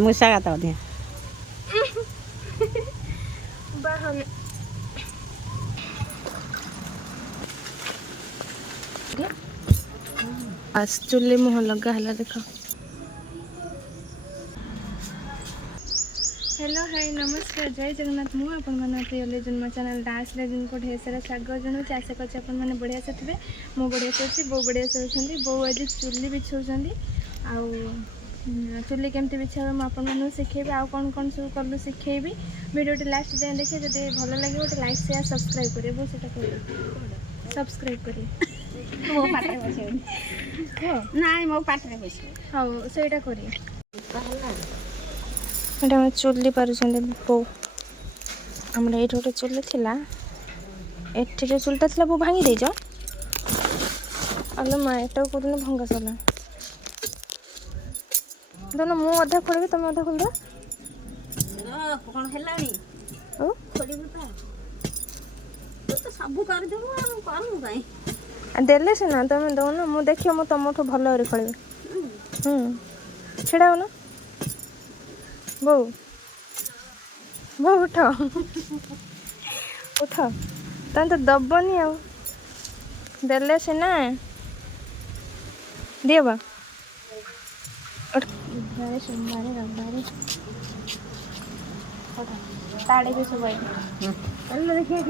मुसा का तो दिया आज चुल्ली मुह लगा है देख। हेलो हाय नमस्कार जय जगन्नाथ मु आपण मैंने प्रिय जन्म चैनल डांस लेजन को ढेर सारा स्वागत जनाऊँ। आशा कर मैंने बढ़िया से थे मु बढ़िया से अच्छी बो बढ़िया से अच्छा बो आज चुली बिछाऊँ आउ चुली केमती बिछा मुझे शिखेबी आउ कौन कौन सब कलु शिखेबी वीडियो लास्ट जाए देखिए जब भल लगे गोटे लाइक शेयर सब्सक्राइब करेंगे बहुत से सब्सक्राइब करेंगे मो पाटे बस हाँ सहीटा करें चुली पार्टी बो आम ये गोटे चुली थी एटी जो चुलटा थी बो भांगी देज आलो माँ एटा कौन भंगा सरला देख मु अधा खोल तुम अधा खोल कौन है सब कर देले सीना तुम दौन मु देख मु तुम भल खोल छिड़ा हो ना बो बो उठ उठ तुम तो दबनी आ देले सीना दिए बुधवार सोमवार रविवार ताड़े भी सब देखिए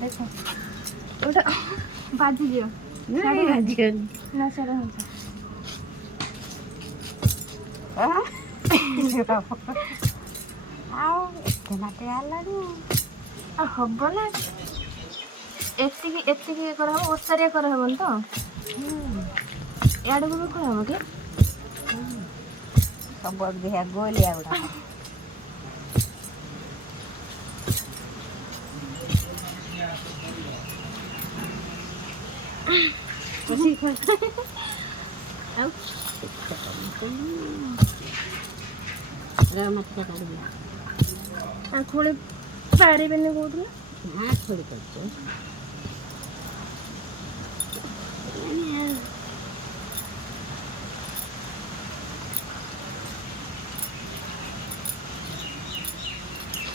देखो ओटा बाजी दियो साड़ी बाजी ना सारा हम ना एति करहब ओसारिया करहबन तो याड को भी करहब कि सब देखा गोलिया गुड़ा खोली पारे कहूँ हाँ खोली कर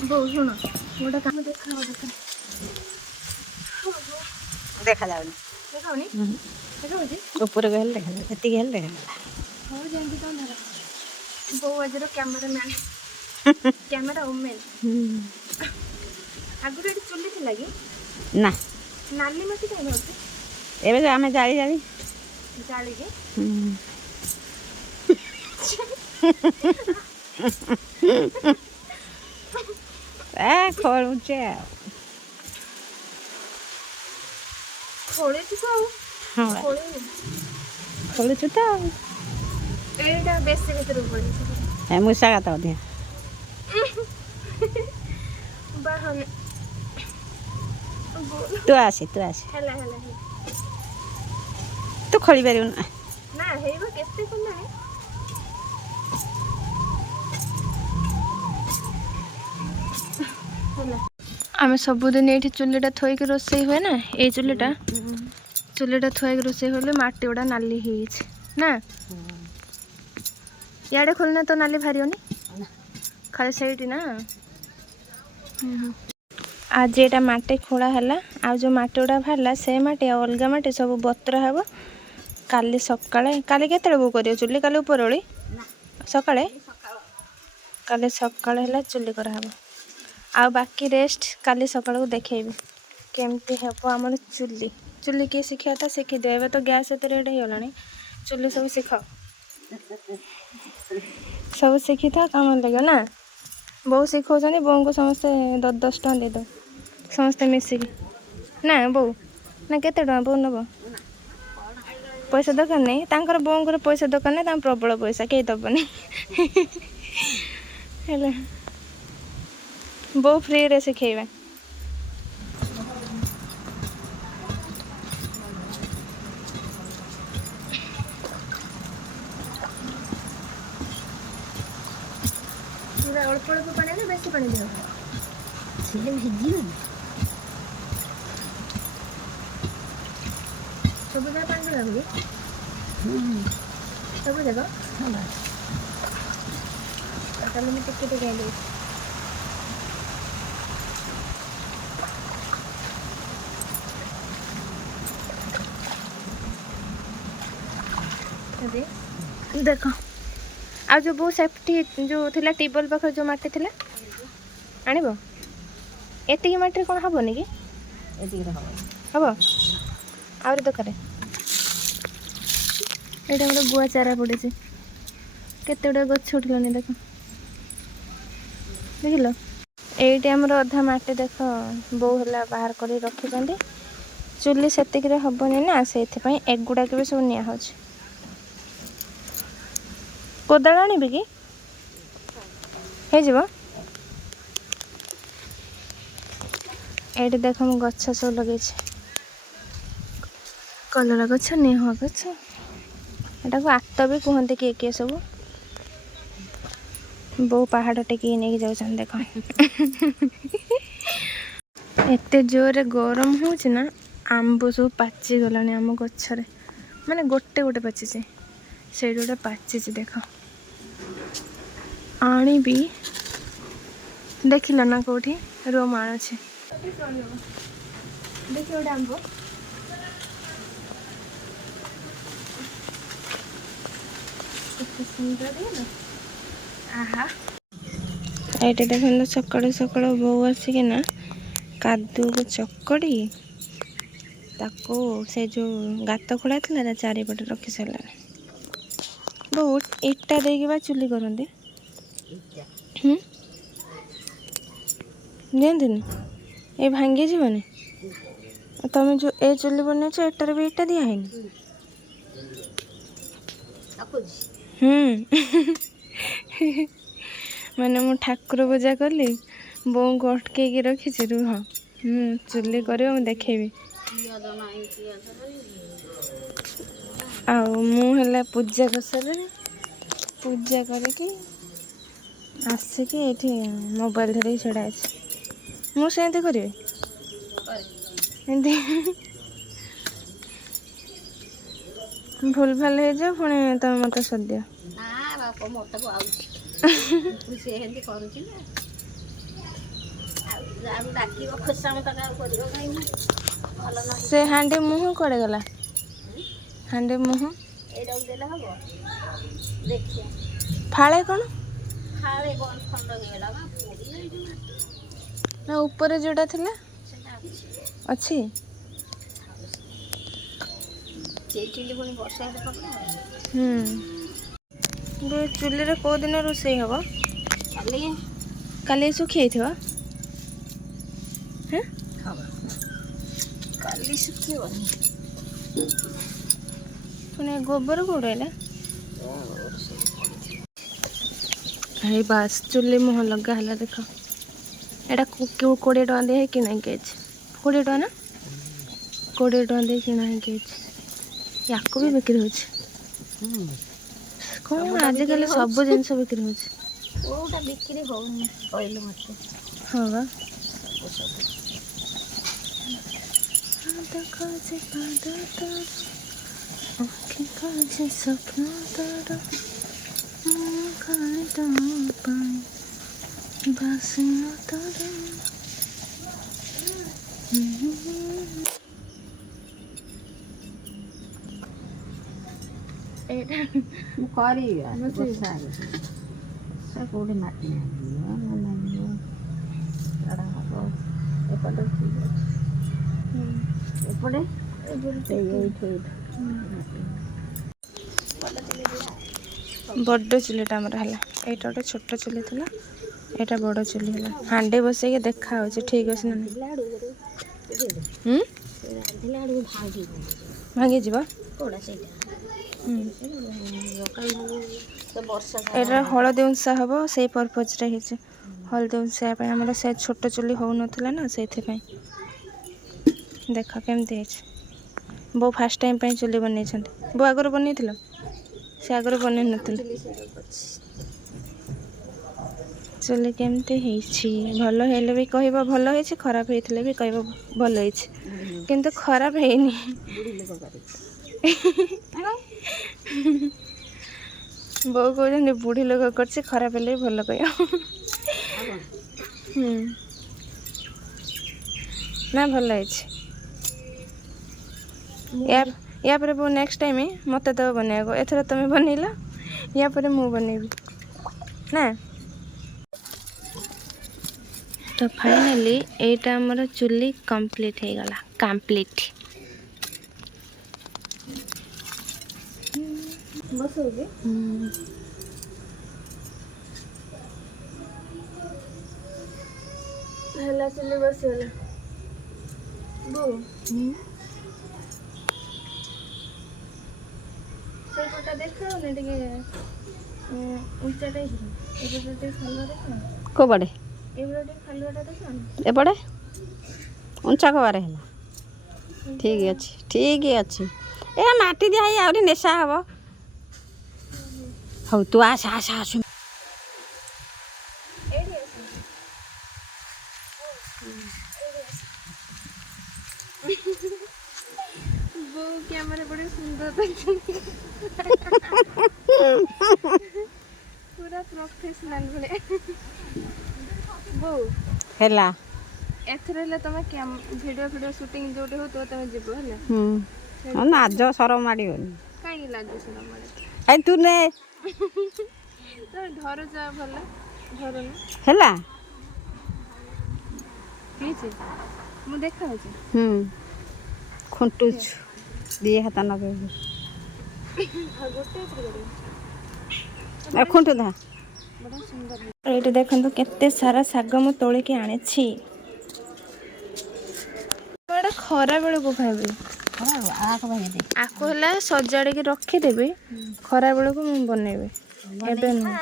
बहु शुण गोटे कम देखा देखा जाऊनी देखाऊनी देखा ऊपर गल देखा एति गल देखा हाँ जमी तुम धर बो आज कैमेरा मैन कैमेरा वुमेन आगुरी ये चुली थी लगी ना नाली मसी कहीं होती एबे आमे जाली जाली जाली के खोलुचे खोले तो हाँ खोले खोलुचे तो एटा बेसी भीतर पड़ी है मुसा का तो दिया बाहन तू आसी हला हला तू खोली पारिबु ना ना हेबो केते कोना आम सबुदिन ये चुलीटा थोक रोसे हुए ना ये चुलीटा थोक रोसे हुए मटी गुड़ा नाली ना याडे खोलना तो नाली भारी खाली सही ना आज ये मटी खोला है आ जो मटी गुड़ा बाहर से मटी अलग मटी सब बतरा हे काली सकाଳେ काली केते बो करियो चुली काली उपरओली सकाଳେ काली सकाଳେ है चुली कराहब आ बाकी रेस्ट काली सकाळ को देखेबी केमती हेबो हमर चुली चुली के शिखा था शिखी देबे तो गैस एते रेड हो गलानी चुली सब शिख सब शिखी था काम लगे ना बहु शिखौ बों को समस्ते 10 टका दे दो समस्ते मिसिकी ना बो ना केते टका बो नब पैसा दरकार नहीं तांकर बोंकर पैसा दरकार नहीं प्रबल पैसा कहीं दबनी हेले बो फ्री रे शिखेबे अल्प अल्प पानी ना बेसी पानी दियो ସବୁ ଯାକ ପାଣି ଢଳା ହୁଏ ସବୁ ଯାକ ତାହେଲେ ମୁଁ ଟିକେ ଟିକେ ଆଣିବି। ଦେଖ ଆଉ ଯେଉଁ ବୋଉ ସେଫ୍ଟି ଯେଉଁ ଥିଲା ଟ୍ୟୁବଲ୍ ପାଖରେ ଯେଉଁ ମାଟି ଥିଲା ଆଣିବ। ଏତିକି ମାଟିରେ କ'ଣ ହବନି କି? ହବ ଆହୁରି ଦରକାର। ଏଇଟା ଆମର ଗୁଆ ଚାରା ପଡ଼ିଛି। କେତେ ଗୁଡ଼ିଏ ଗଛ ଉଠିଲାନି ଦେଖ। ଦେଖିଲ ଏଇଠି ଆମର ଅଧା ମାଟି ଦେଖ ବୋଉ ହେଲା ବାହାର କରି ରଖିଛନ୍ତି। ଚୁଲି ସେତିକିରେ ହବନି ନା, ସେଇଥିପାଇଁ ଏଗୁଡ଼ାକ ବି ସବୁ ନିଆ ହେଉଛି। କୋଦାଳ ଆଣିବି କି? ହେଇଯିବ। ଏଇଠି ଦେଖ ମୁଁ ଗଛ ସବୁ ଲଗେଇଛି। କଲରା ଗଛ, ନିହ ଗଛ, ଏଟାକୁ ଆତ ବି କୁହନ୍ତି କିଏ କିଏ ସବୁ। ବୋଉ ପାହାଡ଼ ଟେକିକି ନେଇକି ଯାଉଛନ୍ତି ଦେଖ। ଏତେ ଜୋରରେ ଗରମ ହେଉଛି ନା, ଆମ୍ବ ସବୁ ପାଚିଗଲାଣି ଆମ ଗଛରେ। ମାନେ ଗୋଟେ ଗୋଟେ ପାଚିଛି, ସେଇଠି ଗୋଟେ ପାଚିଛି ଦେଖ। ଆଣିବି, ଦେଖିଲ ନା କେଉଁଠି ରୁମ ଆଣୁଛି। ଦେଖି ଗୋଟେ ଆମ୍ବ କେତେ ସୁନ୍ଦର ହେଇଗଲା। ଆହା ଏଇଠି ଦେଖନ୍ତୁ ସକାଳୁ ସକାଳୁ ବୋଉ ଆସିକିନା କାଦୁଅକୁ ଚକଡ଼ି ତାକୁ ସେ ଯେଉଁ ଗାତ ଖୋଳା ଥିଲା ତା ଚାରିପଟେ ରଖି ସାରିଲାଣି। ବୋଉ ଇଟା ଦେଇକି ବା ଚୁଲି କରନ୍ତି। ଦିଅନ୍ତିନି? ଏ ଭାଙ୍ଗି ଯିବନି? ତମେ ଯେଉଁ ଏ ଚୁଲି ବନେଇଛ ଏଟାରେ ବି ଇଟା ଦିଆ ହେଇନି? ମାନେ ମୁଁ ଠାକୁର ପୂଜା କଲି, ବୋଉଙ୍କୁ ଅଟକେଇକି ରଖିଛି, ରୁହ ଚୁଲି କରିବ ମୁଁ ଦେଖେଇବି। ଆଉ ମୁଁ ହେଲା ପୂଜା କରିସାରିଲିଣି। ପୂଜା କରିକି ଆସିକି ଏଇଠି ମୋବାଇଲ ଧରିକି ଛିଡ଼ା ଅଛି। ମୁଁ ସେମିତି କରିବି ଏମିତି ଭୁଲ ଭାଲ ହେଇଯାଉ, ପୁଣି ତମେ ମୋତେ ସଦିଅ। ସେ ହାଣ୍ଡି ମୁହଁ କୁଆଡ଼େ ଗଲା? ହାଣ୍ଡି ମୁହଁ ଫାଳେ କ'ଣ ନା ଉପରେ ଯେଉଁଟା ଥିଲା ଅଛି? ଚୁଲିରେ କେଉଁ ଦିନ ରୋଷେଇ ହବ? କାଲି ଶୁଖି ଯାଇଥିବ। କାଲି ଶୁଖିବନି, ପୁଣି ଗୋବର କୋଉଠି ହେଲା? ଏଇ ବାସ୍ ଚୁଲି ମୁହଁ ଲଗା ହେଲା ଦେଖ। ଏଇଟା 20 ଟଙ୍କା ଦେଇ କିଣା ହେଇକି ଅଛି। 20 ଟଙ୍କା ନା? 20 ଟଙ୍କା ଦେଇ କିଣା ହେଇକି ଅଛି। ୟାକୁ ବି ବିକ୍ରି ହେଉଛି। କ'ଣ ଆଜିକାଲି ସବୁ ଜିନିଷ ବିକ୍ରି ହେଉଛି। କୋଉଟା ବିକ୍ରି ହଉନି କହିଲେ ମୋତେ? ହଁ ବା। ଏଇଟା ମୁଁ କରିବି କୋଉଠି ମାଟି ଏପଟେ ଠିକ୍ ଅଛି। ଏପଟେ ବଡ଼ ଚୁଲିଟା ଆମର ହେଲା। ଏଇଟା ଗୋଟେ ଛୋଟ ଚୁଲି ଥିଲା, ଏଇଟା ବଡ଼ ଚୁଲି ହେଲା। ହାଣ୍ଡି ବସେଇକି ଦେଖା ହେଉଛି ଠିକ୍ ଅଛି ନା ନାହିଁ? ଭାଙ୍ଗିଯିବ। ଏଇଟା ହଳଦୀ ଉଁଷା ହେବ, ସେଇ ପର୍ପଜ୍ରେ ହେଇଛି। ହଳଦୀ ଉଁଷିବା ପାଇଁ ଆମର ସେ ଛୋଟ ଚୁଲି ହେଉନଥିଲା ନା, ସେଇଥିପାଇଁ। ଦେଖ କେମିତି ହେଇଛି। ବୋଉ ଫାଷ୍ଟ ଟାଇମ୍ ପାଇଁ ଚୁଲି ବନେଇଛନ୍ତି। ବୋଉ ଆଗରୁ ବନେଇଥିଲ? ସେ ଆଗରୁ ବନେଇ ନଥିଲେ। ଚୁଲି କେମିତି ହେଇଛି? ଭଲ ହେଲେ ବି କହିବ ଭଲ ହେଇଛି, ଖରାପ ହେଇଥିଲେ ବି କହିବ ଭଲ ହେଇଛି। କିନ୍ତୁ ଖରାପ ହେଇନି। ବୋଉ କହୁଛନ୍ତି ବୁଢ଼ୀ ଲୋକ କରିଛି ଖରାପ ହେଲେ ବି ଭଲ କହିବ। ନା ଭଲ ହେଇଛି। ୟା ପରେ ବୋଉ ନେକ୍ସଟ ଟାଇମ୍ ମୋତେ ଦେବ ବନେଇବାକୁ। ଏଥର ତୁମେ ବନେଇଲ, ୟା ପରେ ମୁଁ ବନେଇବି ନା। ତ ଫାଇନାଲି ଏଇଟା ଆମର ଚୁଲି କମ୍ପ୍ଲିଟ୍ ହେଇଗଲା। କମ୍ପ୍ଲିଟ୍ ବସଉଛି। ହେଲା ଚୁଲି ବସିଗଲା। ବୋଉ ସେଇପଟା ଦେଖାଉନି ଟିକେ ଉଞ୍ଚା ଟାଇପ୍ର। ଏପଟେ ଟିକେ ଖାଲୁଆ ଦେଖାଉନି। କୋଉ ପଟେ? ଏପଟେ ଟିକେ ଖାଲୁଆଟା ଦେଖାଉନି। ଏପଟେ ଉଞ୍ଚା କବାରେ ହେଲା। ଠିକ୍ ଅଛି, ଠିକ୍ ଅଛି। ଏ ମାଟି ଦିଆ ହେଇ ଆହୁରି ନେଶା ହବ। ହଉ ତୁ ଆସ ଆସ ଆସ। ଏଇଠି ଆସ। ବୋଉ କ୍ୟାମେରା ବড় ସୁନ୍ଦର ଦେଖୁଛନ୍ତି। ପୁରା ପ୍ରଫେସନାଲ ଭଳିଆ। ବୋଉ ହେଲା। ଏଥର ହେଲେ ତମେ ଭିଡ଼ିଓ ସୁଟିଂ ଯୋଉଠି ହଉଥିବ ତମେ ଯିବ ହେଲା। ନାଜ ସରମ ମାଡ଼ିବନି। କାହିଁକି ଲାଜ ସରମ ମାଡେ? ଆଇ ତୁ ନେ। ତମେ ଧରୁଛ ଭଲ ଧରୁନ। ହେଲା। ହେଇଛି ମୁଁ ଦେଖାଉଛି। ଖୁଣ୍ଟୁଛୁ ଦି ହାତ ନଗେଇବୁ। ଆଉ ଗୋଟେ ଖୁଣ୍ଟୁ ଧା। ଏଇଠି ଦେଖନ୍ତୁ କେତେ ସାରା ଶାଗ ମୁଁ ତୋଳିକି ଆଣିଛି। ଏଇଟା ଖରା ବେଳକୁ ଖାଇବି। ଆକୁ ହେଲା ସଜାଡ଼ିକି ରଖିଦେବି, ଖରା ବେଳକୁ ମୁଁ ବନେଇବି। ଏବେ ନୁହଁ।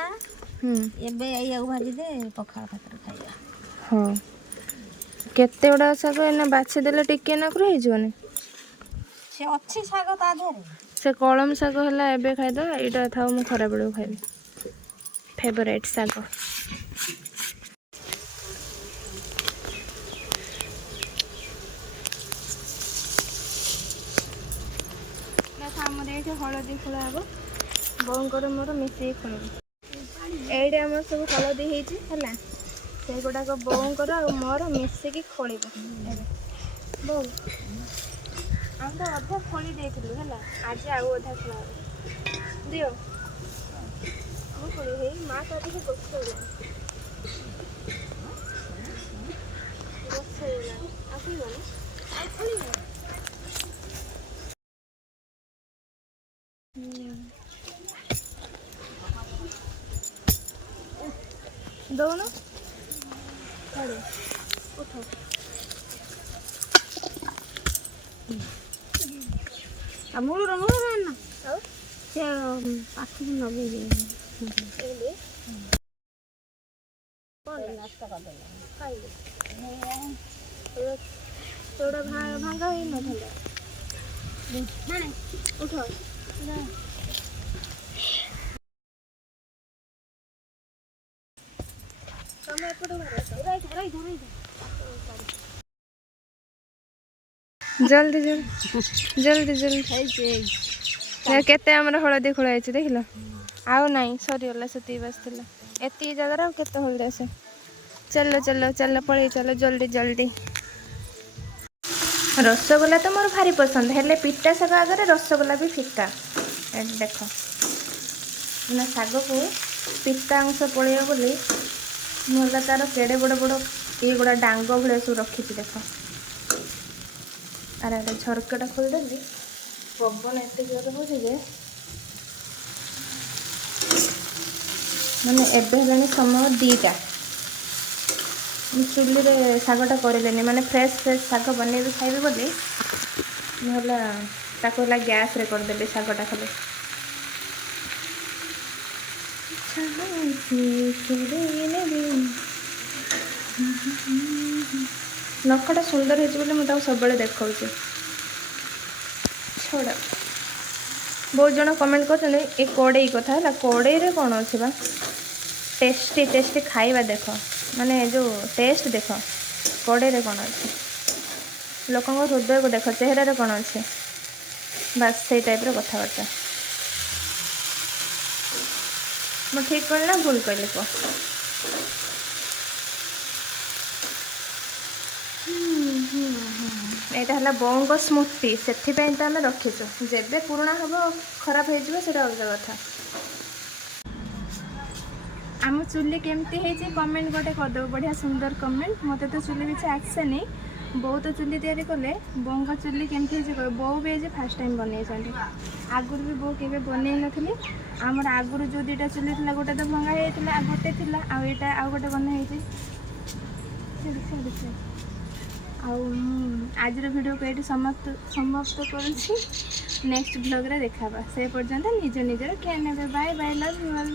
ଏବେ ଏଇଆକୁ ଭାଜିଦେ, ପଖାଳ ଭାତରେ ଖାଇବା। ହଁ କେତେ ଗୁଡ଼ା ଶାଗ ଏଇନା ବାଛିଦେଲେ ଟିକେ ନାକୁରୁ ହେଇଯିବନି। ସେ ଅଛି ଶାଗ ତା ଦେହରେ। ସେ କଳମ ଶାଗ ହେଲା ଏବେ ଖାଇଦବା, ଏଇଟା ଥାଉ ମୁଁ ଖରା ବେଳକୁ ଖାଇବି। ଫେଭରାଇଟ୍ ଶାଗ। ଆମର ଏଇଠି ହଳଦୀ ଖୋଳା ହବ। ବୋଉଙ୍କର ମୋର ମିଶିକି ଖୋଳିବୁ। ଏଇଠି ଆମର ସବୁ ହଳଦୀ ହେଇଛି ହେଲା। ସେଗୁଡ଼ାକ ବୋଉଙ୍କର ଆଉ ମୋର ମିଶିକି ଖୋଳିବୁ। ବୋଉ ଆମେ ତ ଅଧା ଖୋଳି ଦେଇଥିଲୁ ହେଲା, ଆଜି ଆଉ ଅଧା ଖୋଳା ହବ। ଦିଅ ମୁଁ ଖୋଳି ହେଇ ମା କରିକି ବସେଇଲାଣି। ଆସିବନି ଆଉ ଖୋଳିବ। ଦଉନ ଉଠ। ଆଉ ମୂଳର ନା ଆଉ ସେ ପାଖକୁ ନଗେଇଦେବି। ସେଗୁଡ଼ା ଭାଙ୍ଗା ହେଇନଥିଲା। ଉଠ। ତମେ ଏପଟେ ଜଲ୍ଦି କେତେ ଆମର ହଳଦୀ ଖୋଳା ହେଇଛି ଦେଖିଲ। ଆଉ ନାହିଁ, ସରିଗଲା। ସେତିକି ବାସ୍ ଥିଲା। ଏତିକି ଜାଗାରେ ଆଉ କେତେ ହଳଦୀ ଆସେ। ଚାଲ ପଳେଇ ଚାଲ ଜଲ୍ଦି। ରସଗୋଲା ତ ମୋର ଭାରି ପସନ୍ଦ, ହେଲେ ପିତା ଶାଗ ଆଗରେ ରସଗୋଲା ବି ଫିକା। ଏଠି ଦେଖ ନା ଶାଗକୁ ପିତା ଅଂଶ ପଳେଇବ ବୋଲି ମୁଁ ହେଲା ତାର କେଡ଼େ ବଡ଼ ଏଇଗୁଡ଼ା ଡାଙ୍ଗ ଭଳିଆ ସବୁ ରଖିଛି ଦେଖ। ଆରେ ଏଇଟା ଝରକାଟା ଖୋଲିଦେଲି, ପବନ ଏତେ ଜୋରରେ ହେଉଛି ଯେ ମାନେ ଏବେ ହେଲାଣି ସମୟ 2ଟା। ମୁଁ ଚୁଲିରେ ଶାଗଟା କରିଦେନି, ମାନେ ଫ୍ରେଶ୍ ଶାଗ ବନେଇବି ଖାଇବି ବୋଲି ମୁଁ ହେଲା ତାକୁ ହେଲା ଗ୍ୟାସ୍ରେ କରିଦେଲି ଶାଗଟା ଖାଲି। ନଖଟା ସୁନ୍ଦର ହେଇଛି ବୋଲି ମୁଁ ତାକୁ ସବୁବେଳେ ଦେଖାଉଛି। ଛଡ଼ା ବହୁତ ଜଣ କମେଣ୍ଟ କରୁଛନ୍ତି ଏ କଡ଼େଇ କଥା ହେଲା। କଡ଼େଇରେ କ'ଣ ଅଛି ବା? ଟେଷ୍ଟି ଖାଇବା ଦେଖ, ମାନେ ଯେଉଁ ଟେଷ୍ଟ ଦେଖ। କଡ଼େଇରେ କ'ଣ ଅଛି? ଲୋକଙ୍କ ହୃଦୟକୁ ଦେଖ, ଚେହେରାରେ କ'ଣ ଅଛି? ବାସ୍ ସେଇ ଟାଇପ୍ର କଥାବାର୍ତ୍ତା। ମୁଁ ଠିକ୍ କହିଲି ନା ଭୁଲ କହିଲି କୁହ? ଏଇଟା ହେଲା ବୋଉଙ୍କ ସ୍ମୃତି, ସେଥିପାଇଁ ତ ଆମେ ରଖିଛୁ। ଯେବେ ପୁରୁଣା ହେବ ଖରାପ ହେଇଯିବ ସେଇଟା ଅଲଗା କଥା। ଆମ ଚୁଲି କେମିତି ହେଇଛି କମେଣ୍ଟ ଗୋଟେ କରିଦେବ, ବଢ଼ିଆ ସୁନ୍ଦର କମେଣ୍ଟ। ମୋତେ ତ ଚୁଲି କିଛି ଆସେନି, ବୋଉ ତ ଚୁଲି ତିଆରି କଲେ। ବୋଉଙ୍କ ଚୁଲି କେମିତି ହେଇଛି କହିବ? ବୋଉ ବି ଆଜି ଫାଷ୍ଟ ଟାଇମ୍ ବନେଇଛନ୍ତି, ଆଗରୁ ବି ବୋଉ କେବେ ବନେଇ ନଥିଲି। ଆମର ଆଗରୁ ଯେଉଁ ଦୁଇଟା ଚୁଲି ଥିଲା, ଗୋଟେ ତ ଭଙ୍ଗା ହେଇଯାଇଥିଲା, ଆଉ ଗୋଟେ ଥିଲା, ଆଉ ଏଇଟା ଆଉ ଗୋଟେ ବନା ହେଇଛି। ଆଉ ଆଜିର ଭିଡ଼ିଓକୁ ଏଇଠି ସମାପ୍ତ କରୁଛି। ନେକ୍ସଟ ବ୍ଲଗ୍ରେ ଦେଖାବା। ସେ ପର୍ଯ୍ୟନ୍ତ ନିଜ ନିଜର କେୟାର ନେବେ। Bye bye, love you all.